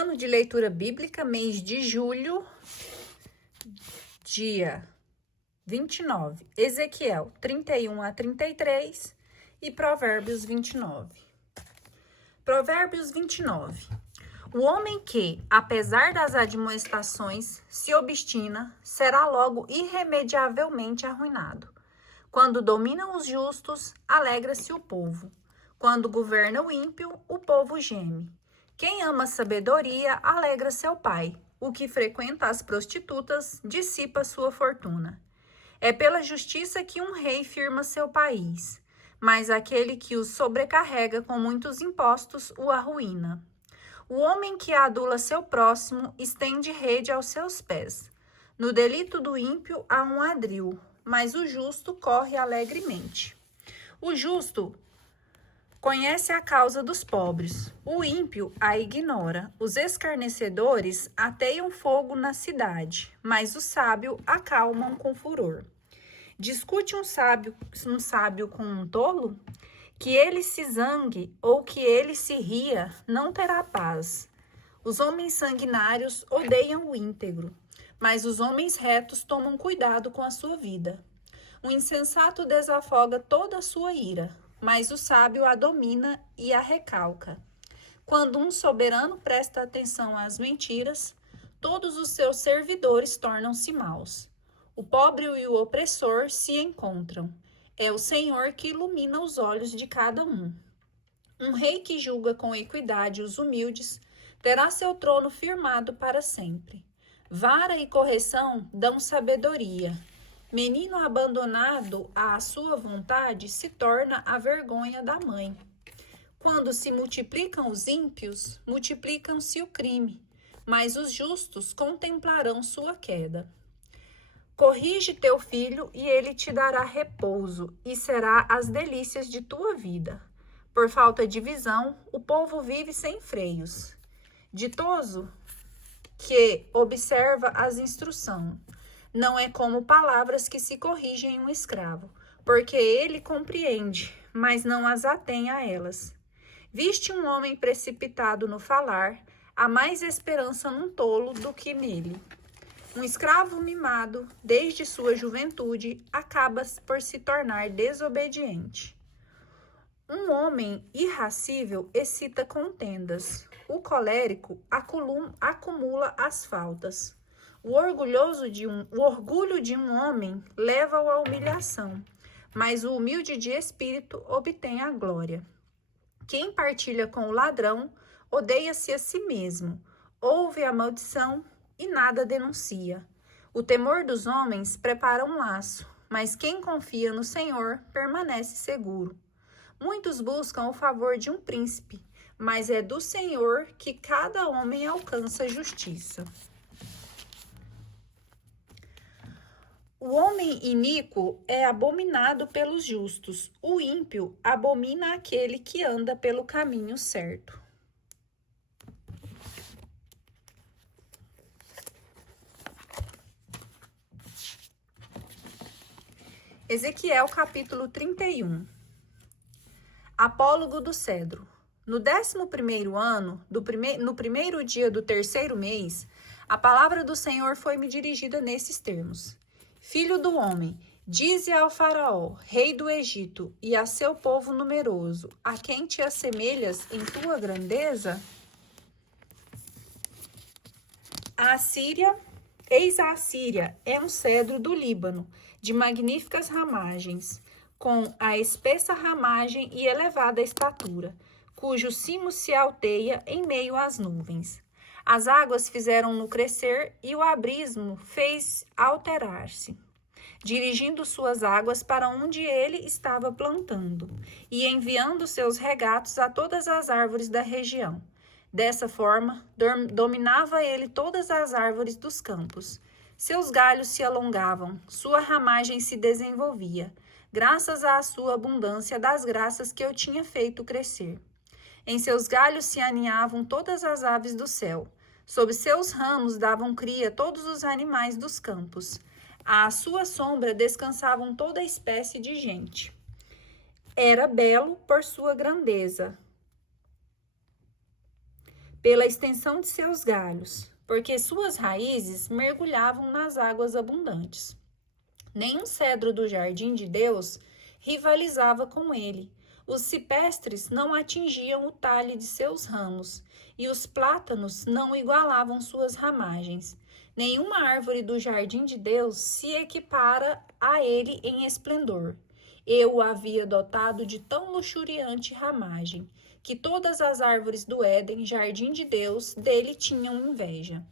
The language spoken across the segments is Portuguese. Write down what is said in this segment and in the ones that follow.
Plano de leitura bíblica, mês de julho, dia 29, Ezequiel 31 a 33 e Provérbios 29. Provérbios 29. O homem que, apesar das admoestações, se obstina, será logo irremediavelmente arruinado. Quando dominam os justos, alegra-se o povo. Quando governa o ímpio, o povo geme. Quem ama sabedoria, alegra seu pai. O que frequenta as prostitutas, dissipa sua fortuna. É pela justiça que um rei firma seu país, mas aquele que o sobrecarrega com muitos impostos o arruína. O homem que adula seu próximo estende rede aos seus pés. No delito do ímpio há um adril, mas o justo corre alegremente. O justo conhece a causa dos pobres, o ímpio a ignora. Os escarnecedores ateiam fogo na cidade, mas o sábio acalmam com furor. Discute um sábio com um tolo? Que ele se zangue ou que ele se ria, não terá paz. Os homens sanguinários odeiam o íntegro, mas os homens retos tomam cuidado com a sua vida. O insensato desafoga toda a sua ira, mas o sábio a domina e a recalca. Quando um soberano presta atenção às mentiras, todos os seus servidores tornam-se maus. O pobre e o opressor se encontram. É o Senhor que ilumina os olhos de cada um. Um rei que julga com equidade os humildes terá seu trono firmado para sempre. Vara e correção dão sabedoria. Menino abandonado à sua vontade se torna a vergonha da mãe. Quando se multiplicam os ímpios, multiplicam-se o crime, mas os justos contemplarão sua queda. Corrige teu filho e ele te dará repouso e será as delícias de tua vida. Por falta de visão, o povo vive sem freios. Ditoso que observa as instruções. Não é como palavras que se corrigem um escravo, porque ele compreende, mas não as atém a elas. Viste um homem precipitado no falar, há mais esperança num tolo do que nele. Um escravo mimado, desde sua juventude, acaba por se tornar desobediente. Um homem irascível excita contendas. O colérico acumula as faltas. O orgulho de um homem leva-o à humilhação, mas o humilde de espírito obtém a glória. Quem partilha com o ladrão odeia-se a si mesmo, ouve a maldição e nada denuncia. O temor dos homens prepara um laço, mas quem confia no Senhor permanece seguro. Muitos buscam o favor de um príncipe, mas é do Senhor que cada homem alcança justiça. O homem iníquo é abominado pelos justos, o ímpio abomina aquele que anda pelo caminho certo. Ezequiel capítulo 31. Apólogo do cedro. No 11º ano, no primeiro dia do terceiro mês, a palavra do Senhor foi-me dirigida nesses termos. Filho do homem, dize ao faraó, rei do Egito, e a seu povo numeroso, a quem te assemelhas em tua grandeza? Eis a Assíria, é um cedro do Líbano, de magníficas ramagens, com a espessa ramagem e elevada estatura, cujo cimo se alteia em meio às nuvens. As águas fizeram-no crescer e o abismo fez alterar-se, dirigindo suas águas para onde ele estava plantando e enviando seus regatos a todas as árvores da região. Dessa forma, dominava ele todas as árvores dos campos. Seus galhos se alongavam, sua ramagem se desenvolvia, graças à sua abundância das graças que eu tinha feito crescer. Em seus galhos se aninhavam todas as aves do céu. Sob seus ramos davam cria todos os animais dos campos. À sua sombra descansavam toda espécie de gente. Era belo por sua grandeza. pela extensão de seus galhos, porque suas raízes mergulhavam nas águas abundantes. Nenhum cedro do jardim de Deus rivalizava com ele. Os cipestres não atingiam o talhe de seus ramos, e os plátanos não igualavam suas ramagens. Nenhuma árvore do jardim de Deus se equipara a ele em esplendor. Eu o havia dotado de tão luxuriante ramagem, que todas as árvores do Éden, jardim de Deus, dele tinham inveja.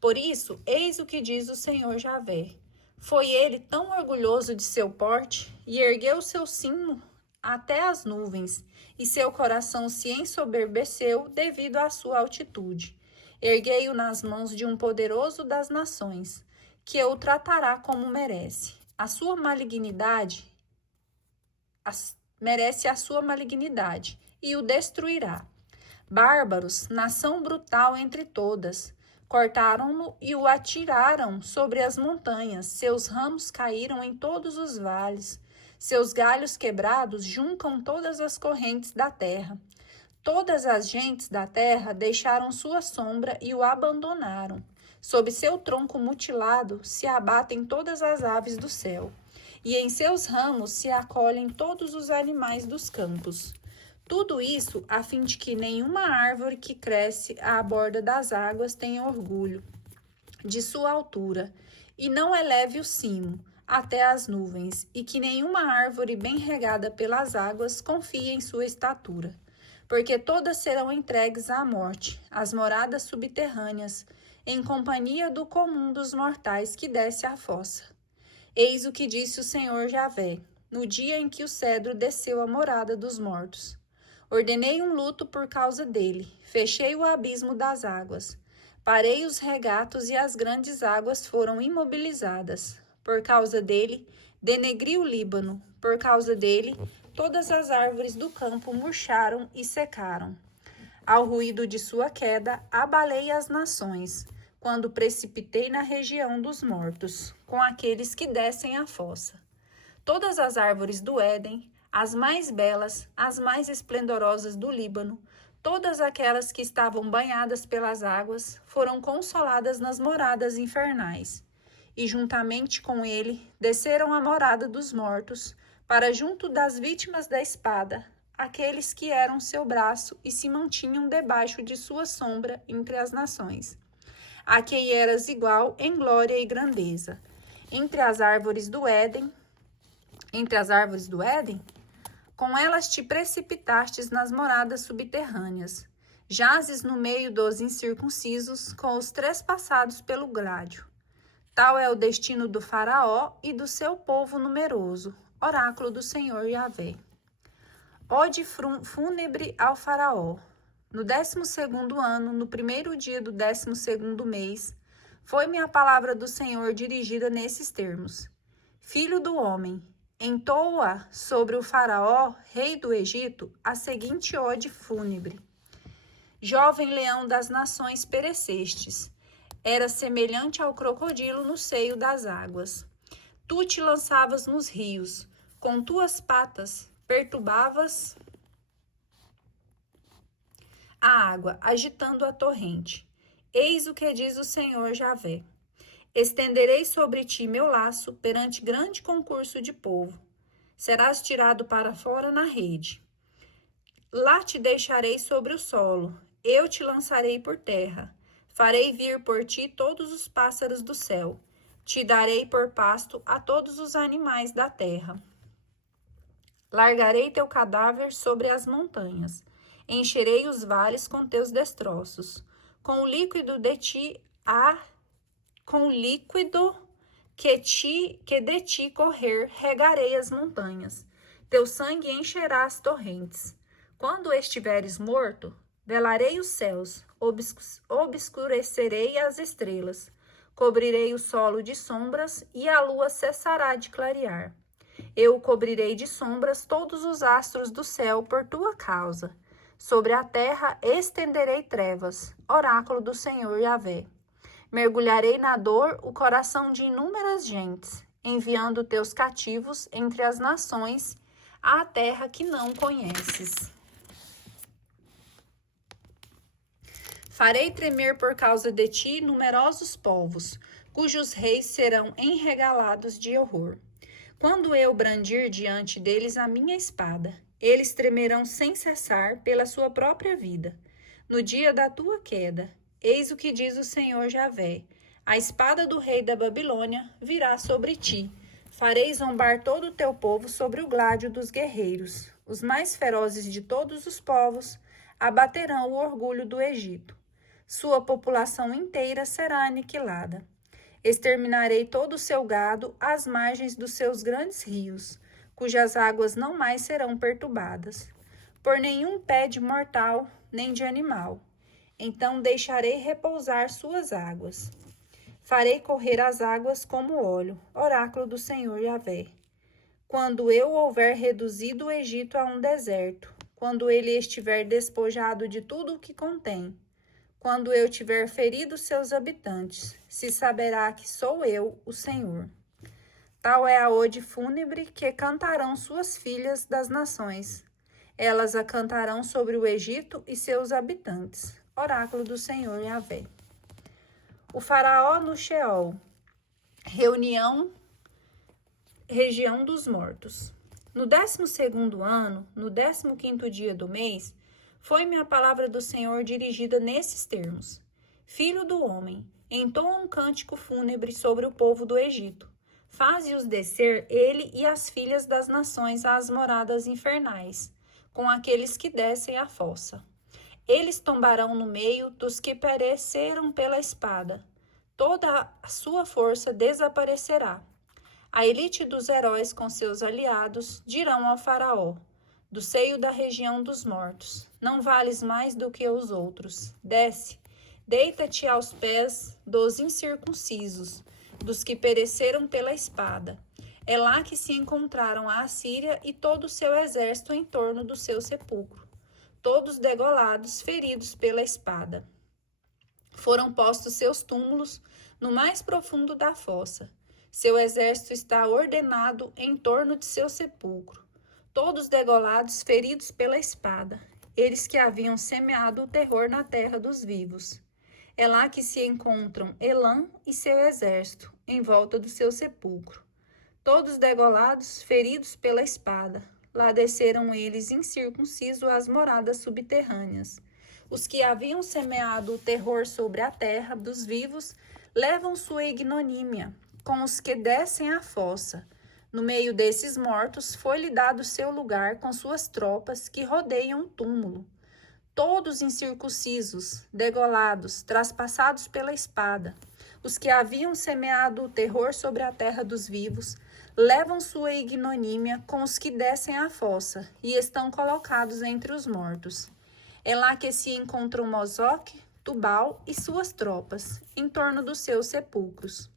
Por isso, eis o que diz o Senhor Javé. Foi ele tão orgulhoso de seu porte, e ergueu seu cimo até as nuvens, e seu coração se ensoberbeceu devido à sua altitude. Erguei-o nas mãos de um poderoso das nações, que o tratará como merece. A sua malignidade merece a sua malignidade, e o destruirá. Bárbaros, nação brutal entre todas, cortaram-no e o atiraram sobre as montanhas. Seus ramos caíram em todos os vales. Seus galhos quebrados juncam todas as correntes da terra. Todas as gentes da terra deixaram sua sombra e o abandonaram. Sob seu tronco mutilado se abatem todas as aves do céu, e em seus ramos se acolhem todos os animais dos campos. Tudo isso a fim de que nenhuma árvore que cresce à borda das águas tenha orgulho de sua altura, e não eleve o cimo até as nuvens, e que nenhuma árvore bem regada pelas águas confie em sua estatura. Porque todas serão entregues à morte, às moradas subterrâneas, em companhia do comum dos mortais que desce à fossa. Eis o que disse o Senhor Javé, no dia em que o cedro desceu à morada dos mortos. Ordenei um luto por causa dele, fechei o abismo das águas, parei os regatos e as grandes águas foram imobilizadas. Por causa dele, denegri o Líbano, por causa dele, todas as árvores do campo murcharam e secaram. Ao ruído de sua queda, abalei as nações, quando precipitei na região dos mortos, com aqueles que descem à fossa. Todas as árvores do Éden, as mais belas, as mais esplendorosas do Líbano, todas aquelas que estavam banhadas pelas águas, foram consoladas nas moradas infernais. E juntamente com ele, desceram à morada dos mortos, para junto das vítimas da espada, aqueles que eram seu braço e se mantinham debaixo de sua sombra entre as nações. A quem eras igual em glória e grandeza. Entre as árvores do Éden, com elas te precipitastes nas moradas subterrâneas. Jazes no meio dos incircuncisos, com os trespassados pelo grádio. Tal é o destino do faraó e do seu povo numeroso, oráculo do Senhor Javé. Ode fúnebre ao faraó. No 12º ano, no primeiro dia do 12º mês, foi-me a palavra do Senhor dirigida nesses termos. Filho do homem, entoa sobre o faraó, rei do Egito, a seguinte ode fúnebre. Jovem leão das nações perecestes, era semelhante ao crocodilo no seio das águas. Tu te lançavas nos rios, com tuas patas perturbavas a água, agitando a torrente. Eis o que diz o Senhor Javé. Estenderei sobre ti meu laço perante grande concurso de povo. Serás tirado para fora na rede. Lá te deixarei sobre o solo, eu te lançarei por terra. Farei vir por ti todos os pássaros do céu. Te darei por pasto a todos os animais da terra. Largarei teu cadáver sobre as montanhas. Encherei os vales com teus destroços. Com o líquido que de ti correr, regarei as montanhas. Teu sangue encherá as torrentes. Quando estiveres morto, velarei os céus, obscurecerei as estrelas, cobrirei o solo de sombras e a lua cessará de clarear. Eu cobrirei de sombras todos os astros do céu por tua causa. Sobre a terra estenderei trevas, oráculo do Senhor Javé. Mergulharei na dor o coração de inúmeras gentes, enviando teus cativos entre as nações à terra que não conheces. Farei tremer por causa de ti numerosos povos, cujos reis serão enregalados de horror. Quando eu brandir diante deles a minha espada, eles tremerão sem cessar pela sua própria vida. No dia da tua queda, eis o que diz o Senhor Javé: a espada do rei da Babilônia virá sobre ti. Farei zombar todo o teu povo sobre o gládio dos guerreiros. Os mais ferozes de todos os povos abaterão o orgulho do Egito. Sua população inteira será aniquilada. Exterminarei todo o seu gado às margens dos seus grandes rios, cujas águas não mais serão perturbadas, por nenhum pé de mortal nem de animal. Então deixarei repousar suas águas. Farei correr as águas como óleo, oráculo do Senhor Javé. Quando eu houver reduzido o Egito a um deserto, quando ele estiver despojado de tudo o que contém, quando eu tiver ferido seus habitantes, se saberá que sou eu, o Senhor. Tal é a ode fúnebre que cantarão suas filhas das nações. Elas a cantarão sobre o Egito e seus habitantes. Oráculo do Senhor Javé. O faraó no Sheol. Região dos mortos. No 12º ano, no 15º dia do mês, foi-me a palavra do Senhor dirigida nesses termos: Filho do homem, entoa um cântico fúnebre sobre o povo do Egito. Faze-os descer, ele e as filhas das nações, às moradas infernais, com aqueles que descem à fossa. Eles tombarão no meio dos que pereceram pela espada. Toda a sua força desaparecerá. A elite dos heróis com seus aliados dirão ao faraó, do seio da região dos mortos: não vales mais do que os outros. Desce, deita-te aos pés dos incircuncisos, dos que pereceram pela espada. É lá que se encontraram a Assíria e todo o seu exército em torno do seu sepulcro, todos degolados, feridos pela espada. Foram postos seus túmulos no mais profundo da fossa. Seu exército está ordenado em torno de seu sepulcro, todos degolados, feridos pela espada, eles que haviam semeado o terror na terra dos vivos. É lá que se encontram Elã e seu exército, em volta do seu sepulcro, todos degolados, feridos pela espada. Lá desceram eles incircuncisos às moradas subterrâneas. Os que haviam semeado o terror sobre a terra dos vivos levam sua ignomínia com os que descem à fossa. No meio desses mortos foi-lhe dado seu lugar com suas tropas que rodeiam o túmulo. Todos incircuncisos, degolados, traspassados pela espada. Os que haviam semeado o terror sobre a terra dos vivos levam sua ignomínia com os que descem à fossa e estão colocados entre os mortos. É lá que se encontram Mosoque, Tubal e suas tropas, em torno dos seus sepulcros.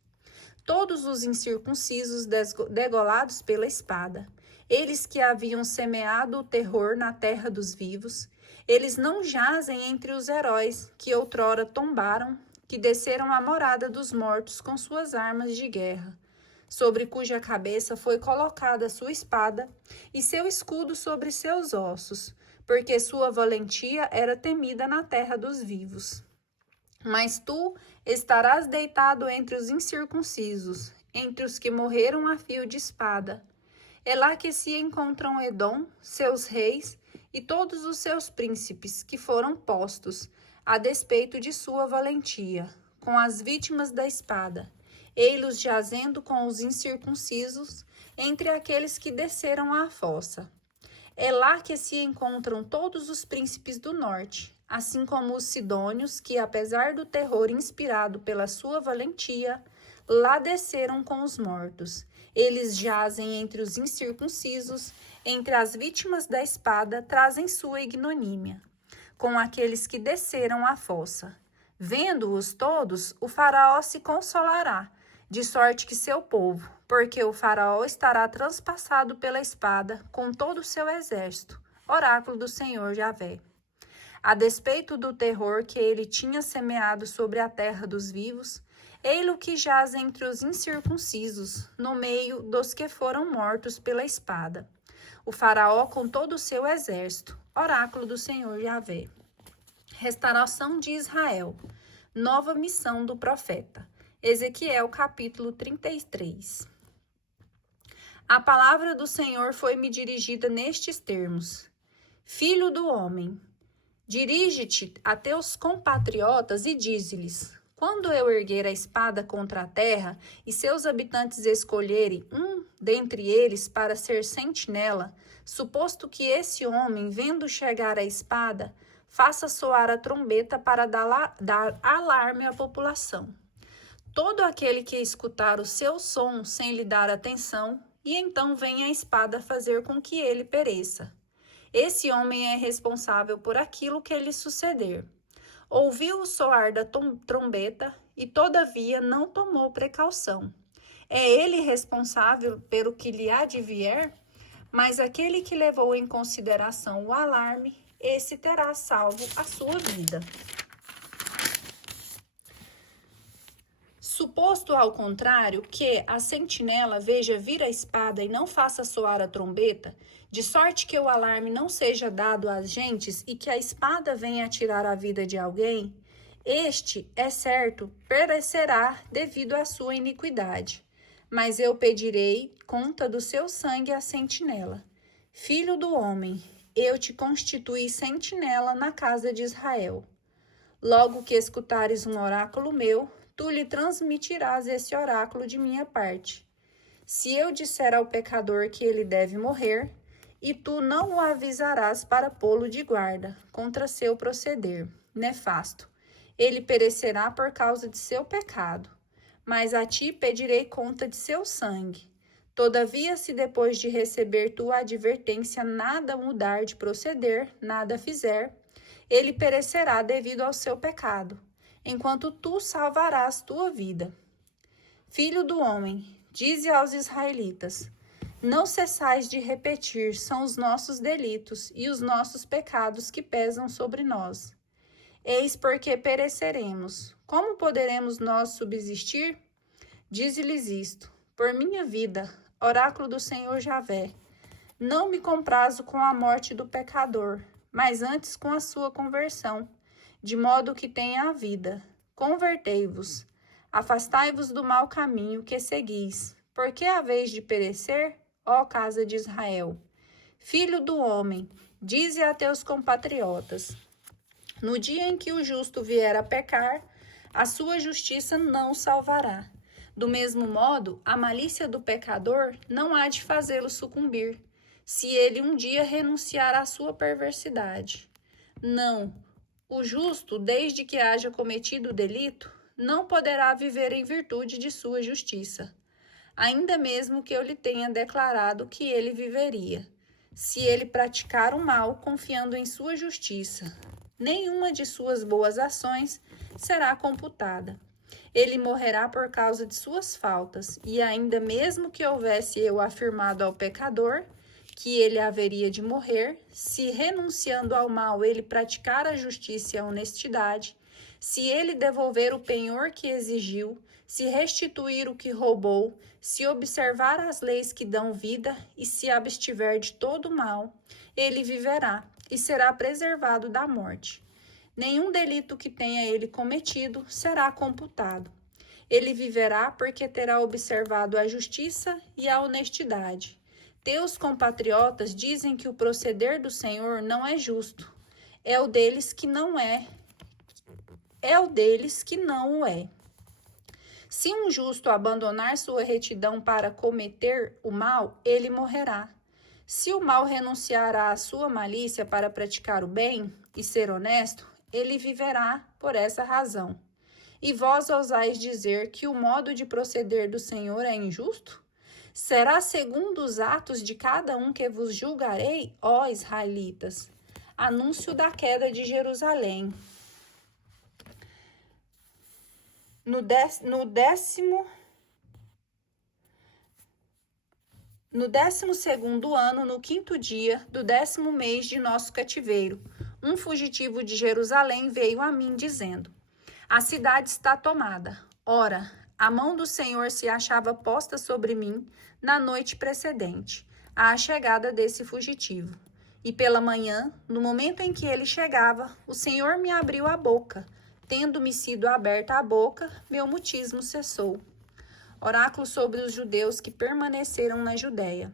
Todos os incircuncisos degolados pela espada, eles que haviam semeado o terror na terra dos vivos, eles não jazem entre os heróis que outrora tombaram, que desceram à morada dos mortos com suas armas de guerra, sobre cuja cabeça foi colocada sua espada e seu escudo sobre seus ossos, porque sua valentia era temida na terra dos vivos. Mas tu estarás deitado entre os incircuncisos, entre os que morreram a fio de espada. É lá que se encontram Edom, seus reis e todos os seus príncipes que foram postos, a despeito de sua valentia, com as vítimas da espada. Ei-los jazendo com os incircuncisos, entre aqueles que desceram à fossa. É lá que se encontram todos os príncipes do norte, assim como os sidônios, que, apesar do terror inspirado pela sua valentia, lá desceram com os mortos. Eles jazem entre os incircuncisos, entre as vítimas da espada, trazem sua ignomínia, com aqueles que desceram à fossa. Vendo-os todos, o faraó se consolará, de sorte que seu povo, porque o faraó estará transpassado pela espada com todo o seu exército. Oráculo do Senhor Javé. A despeito do terror que ele tinha semeado sobre a terra dos vivos, ei-lo que jaz entre os incircuncisos, no meio dos que foram mortos pela espada. O faraó com todo o seu exército. Oráculo do Senhor Javé. Restauração de Israel. Nova missão do profeta. Ezequiel capítulo 33. A palavra do Senhor foi-me dirigida nestes termos: Filho do homem, dirige-te a teus compatriotas e dize-lhes: quando eu erguer a espada contra a terra e seus habitantes escolherem um dentre eles para ser sentinela, suposto que esse homem, vendo chegar a espada, faça soar a trombeta para dar alarme à população. Todo aquele que escutar o seu som sem lhe dar atenção, e então vem a espada fazer com que ele pereça. Esse homem é responsável por aquilo que lhe suceder. Ouviu o soar da trombeta e, todavia, não tomou precaução. É ele responsável pelo que lhe há de vier? Mas aquele que levou em consideração o alarme, esse terá salvo a sua vida. Suposto ao contrário, que a sentinela veja vir a espada e não faça soar a trombeta, de sorte que o alarme não seja dado às gentes e que a espada venha a tirar a vida de alguém, este, é certo, perecerá devido à sua iniquidade. Mas eu pedirei conta do seu sangue à sentinela. Filho do homem, eu te constituí sentinela na casa de Israel. Logo que escutares um oráculo meu, tu lhe transmitirás esse oráculo de minha parte. Se eu disser ao pecador que ele deve morrer, e tu não o avisarás para pô-lo de guarda contra seu proceder nefasto, ele perecerá por causa de seu pecado. Mas a ti pedirei conta de seu sangue. Todavia, se depois de receber tua advertência nada mudar de proceder, nada fizer, ele perecerá devido ao seu pecado, enquanto tu salvarás tua vida. Filho do homem, dize aos israelitas: não cessais de repetir, são os nossos delitos e os nossos pecados que pesam sobre nós. Eis porque pereceremos. Como poderemos nós subsistir? Dize-lhes isto: por minha vida, oráculo do Senhor Javé, não me comprazo com a morte do pecador, mas antes com a sua conversão, de modo que tenha a vida. Convertei-vos, afastai-vos do mau caminho que seguis, porque haveis de perecer, ó casa de Israel. Filho do homem, dize a teus compatriotas: no dia em que o justo vier a pecar, a sua justiça não o salvará. Do mesmo modo, a malícia do pecador não há de fazê-lo sucumbir, se ele um dia renunciar à sua perversidade. Não, o justo, desde que haja cometido o delito, não poderá viver em virtude de sua justiça, ainda mesmo que eu lhe tenha declarado que ele viveria. Se ele praticar o mal, confiando em sua justiça, nenhuma de suas boas ações será computada. Ele morrerá por causa de suas faltas, e ainda mesmo que houvesse eu afirmado ao pecador que ele haveria de morrer, se renunciando ao mal ele praticar a justiça e a honestidade, se ele devolver o penhor que exigiu, se restituir o que roubou, se observar as leis que dão vida e se abstiver de todo mal, ele viverá e será preservado da morte. Nenhum delito que tenha ele cometido será computado. Ele viverá porque terá observado a justiça e a honestidade. Teus compatriotas dizem que o proceder do Senhor não é justo. É o deles que não é. É o deles que não o é. Se um justo abandonar sua retidão para cometer o mal, ele morrerá. Se o mal renunciará à sua malícia para praticar o bem e ser honesto, ele viverá por essa razão. E vós ousais dizer que o modo de proceder do Senhor é injusto? Será segundo os atos de cada um que vos julgarei, ó israelitas. Anúncio da queda de Jerusalém. No 12º ano, no 5º dia do 10º mês de nosso cativeiro, um fugitivo de Jerusalém veio a mim dizendo: a cidade está tomada. Ora, a mão do Senhor se achava posta sobre mim na noite precedente à chegada desse fugitivo. E pela manhã, no momento em que ele chegava, o Senhor me abriu a boca. Tendo-me sido aberta a boca, meu mutismo cessou. Oráculo sobre os judeus que permaneceram na Judéia.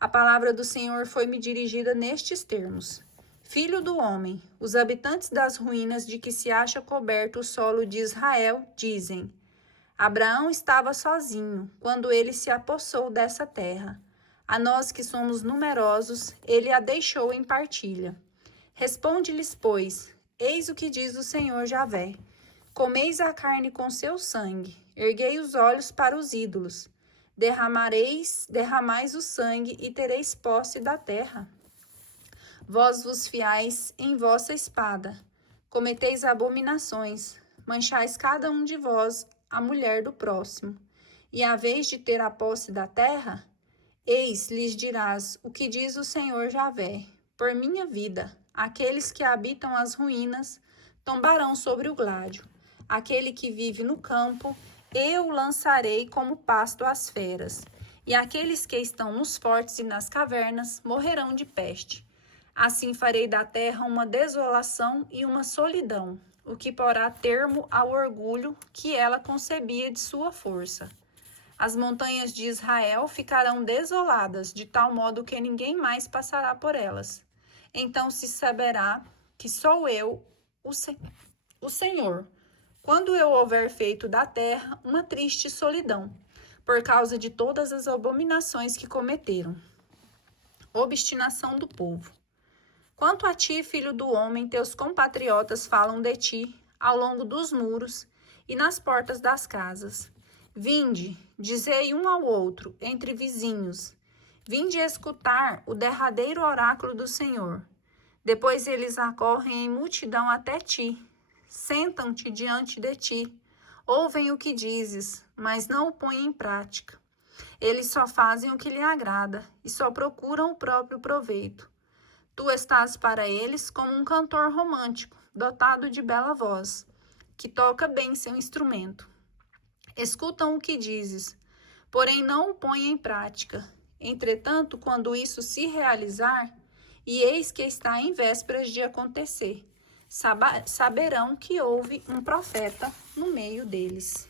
A palavra do Senhor foi-me dirigida nestes termos: Filho do homem, os habitantes das ruínas de que se acha coberto o solo de Israel dizem: Abraão estava sozinho quando ele se apossou dessa terra. A nós que somos numerosos, ele a deixou em partilha. Responde-lhes, pois, eis o que diz o Senhor Javé: Comeis a carne com seu sangue, erguei os olhos para os ídolos. Derramais o sangue e tereis posse da terra. Vós vos fiais em vossa espada, cometeis abominações, manchais cada um de vós a mulher do próximo. E a vez de ter a posse da terra, eis, lhes dirás o que diz o Senhor Javé: Por minha vida, aqueles que habitam as ruínas tombarão sobre o gládio. Aquele que vive no campo, eu o lançarei como pasto às feras. E aqueles que estão nos fortes e nas cavernas morrerão de peste. Assim farei da terra uma desolação e uma solidão, o que porá termo ao orgulho que ela concebia de sua força. As montanhas de Israel ficarão desoladas, de tal modo que ninguém mais passará por elas. Então se saberá que sou eu, o Senhor, quando eu houver feito da terra uma triste solidão, por causa de todas as abominações que cometeram. Obstinação do povo. Quanto a ti, filho do homem, teus compatriotas falam de ti ao longo dos muros e nas portas das casas. Vinde, dizei um ao outro, entre vizinhos. Vinde escutar o derradeiro oráculo do Senhor. Depois eles acorrem em multidão até ti, sentam-te diante de ti, ouvem o que dizes, mas não o põem em prática. Eles só fazem o que lhe agrada e só procuram o próprio proveito. Tu estás para eles como um cantor romântico, dotado de bela voz, que toca bem seu instrumento. Escutam o que dizes, porém não o põem em prática. Entretanto, quando isso se realizar, e eis que está em vésperas de acontecer, saberão que houve um profeta no meio deles.